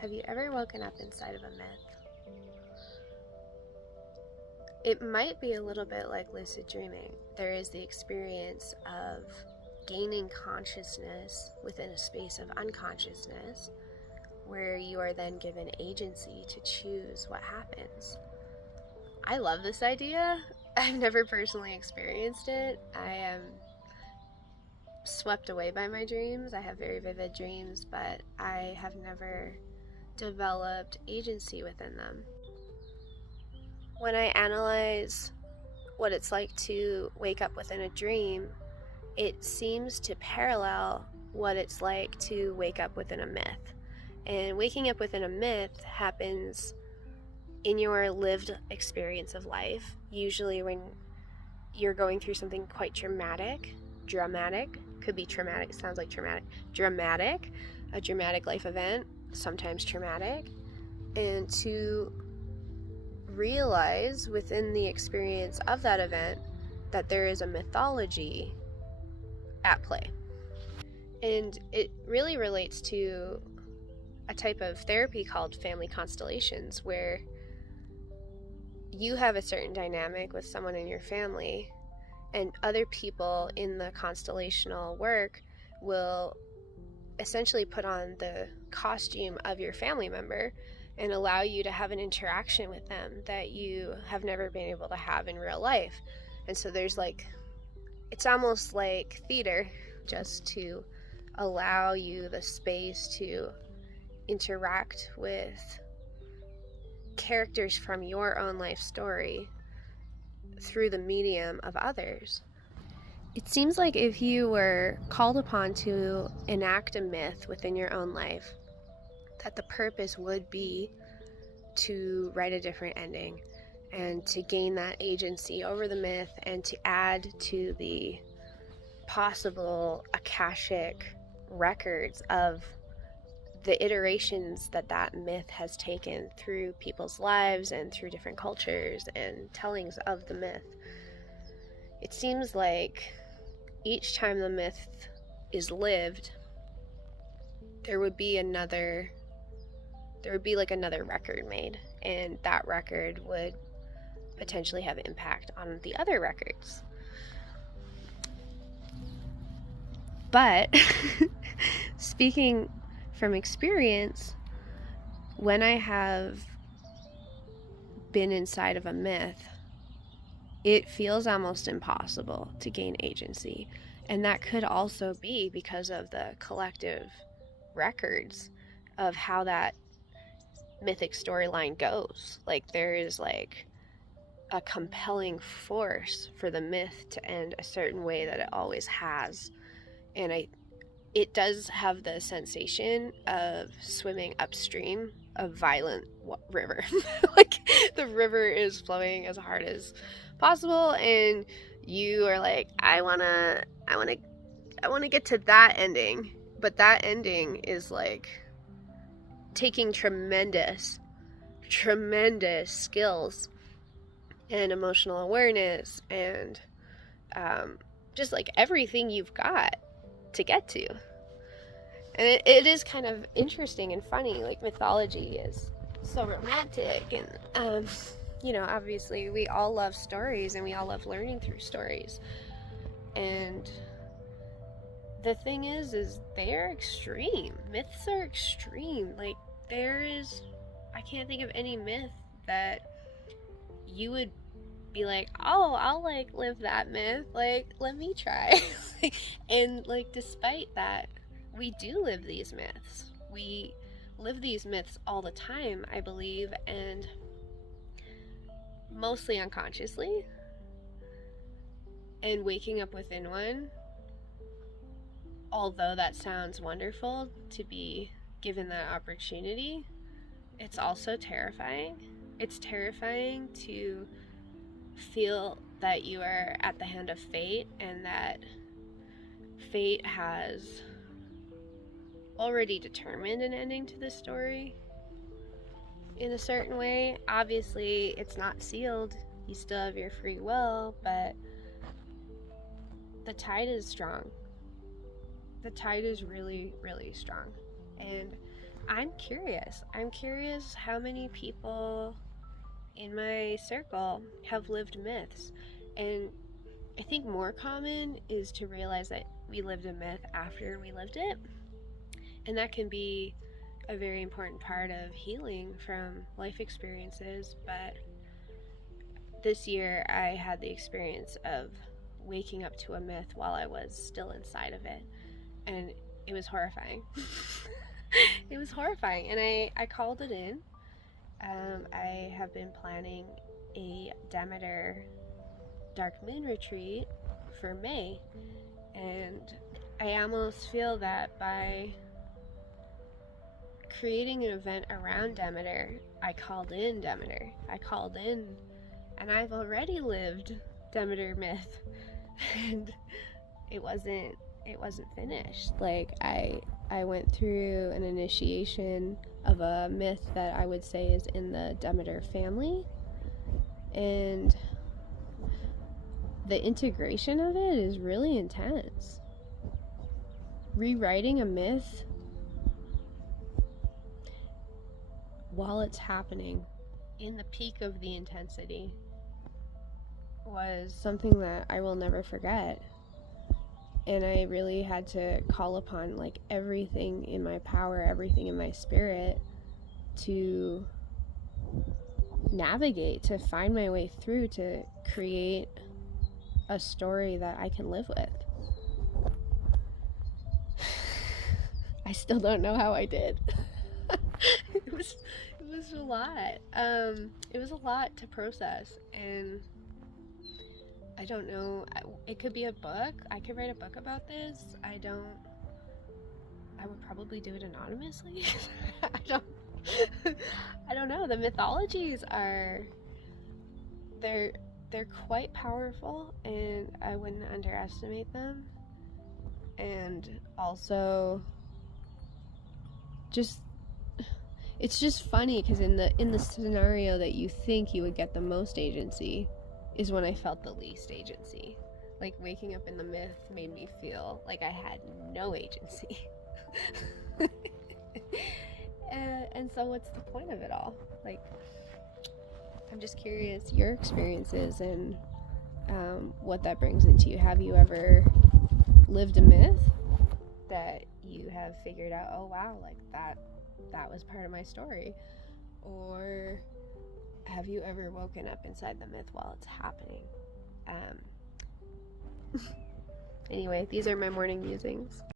Have you ever woken up inside of a myth? It might be a little bit like lucid dreaming. There is the experience of gaining consciousness within a space of unconsciousness, where you are then given agency to choose what happens. I love this idea. I've never personally experienced it. I am swept away by my dreams. I have very vivid dreams, but I have never developed agency within them. When I analyze what it's like to wake up within a dream, it seems to parallel what it's like to wake up within a myth. And waking up within a myth happens in your lived experience of life, usually when you're going through something quite dramatic, could be traumatic, sounds like traumatic, a dramatic life event, sometimes traumatic, and to realize within the experience of that event that there is a mythology at play. And it really relates to a type of therapy called family constellations, where you have a certain dynamic with someone in your family, and other people in the constellational work will essentially put on the costume of your family member and allow you to have an interaction with them that you have never been able to have in real life. And so there's it's almost like theater, just to allow you the space to interact with characters from your own life story through the medium of others. It seems like if you were called upon to enact a myth within your own life, that the purpose would be to write a different ending and to gain that agency over the myth and to add to the possible akashic records of the iterations that myth has taken through people's lives and through different cultures and tellings of the myth. It seems like each time the myth is lived, there would be another record made, and that record would potentially have impact on the other records. But speaking from experience, when I have been inside of a myth, it feels almost impossible to gain agency. And that could also be because of the collective records of how that mythic storyline goes. There is a compelling force for the myth to end a certain way that it always has. And it does have the sensation of swimming upstream a violent river. The river is flowing as hard as possible, and you are like, I wanna get to that ending, but that ending is taking tremendous skills and emotional awareness and just everything you've got to get to. And it is kind of interesting and funny. Mythology is so romantic, and obviously we all love stories and we all love learning through stories. And the thing is they're extreme. Myths are extreme. I can't think of any myth that you would be like, oh, I'll live that myth, let me try. And despite that, we do live these myths. We live these myths all the time, I believe, and mostly unconsciously. And waking up within one, although that sounds wonderful to be given that opportunity, it's also terrifying. It's terrifying to feel that you are at the hand of fate, and that fate has already determined an ending to the story in a certain way. Obviously, it's not sealed. You still have your free will, but the tide is strong. The tide is really, really strong. And I'm curious. I'm curious how many people in my circle have lived myths. And I think more common is to realize that we lived a myth after we lived it. And that can be a very important part of healing from life experiences. But this year I had the experience of waking up to a myth while I was still inside of it. And it was horrifying. It was horrifying. And I called it in. I have been planning a Demeter Dark Moon retreat for May. And I almost feel that by creating an event around Demeter, I called in Demeter. I called in, and I've already lived Demeter myth. And it wasn't finished. Like I went through an initiation of a myth that I would say is in the Demeter family, and the integration of it is really intense. Rewriting a myth while it's happening in the peak of the intensity was something that I will never forget. And I really had to call upon like everything in my power, everything in my spirit to navigate, to find my way through, to create a story that I can live with. I still don't know how I did. It was a lot. It was a lot to process, and I don't know. It could be a book. I could write a book about this. I would probably do it anonymously. I don't know. The mythologies they're quite powerful, and I wouldn't underestimate them. And also, it's just funny because in the scenario that you think you would get the most agency is when I felt the least agency. Like waking up in the myth made me feel like I had no agency. And so what's the point of it all? Like, I'm just curious your experiences and what that brings into you. Have you ever lived a myth that you have figured out, oh wow, like that was part of my story? Or have you ever woken up inside the myth while it's happening? Anyway, these are my morning musings.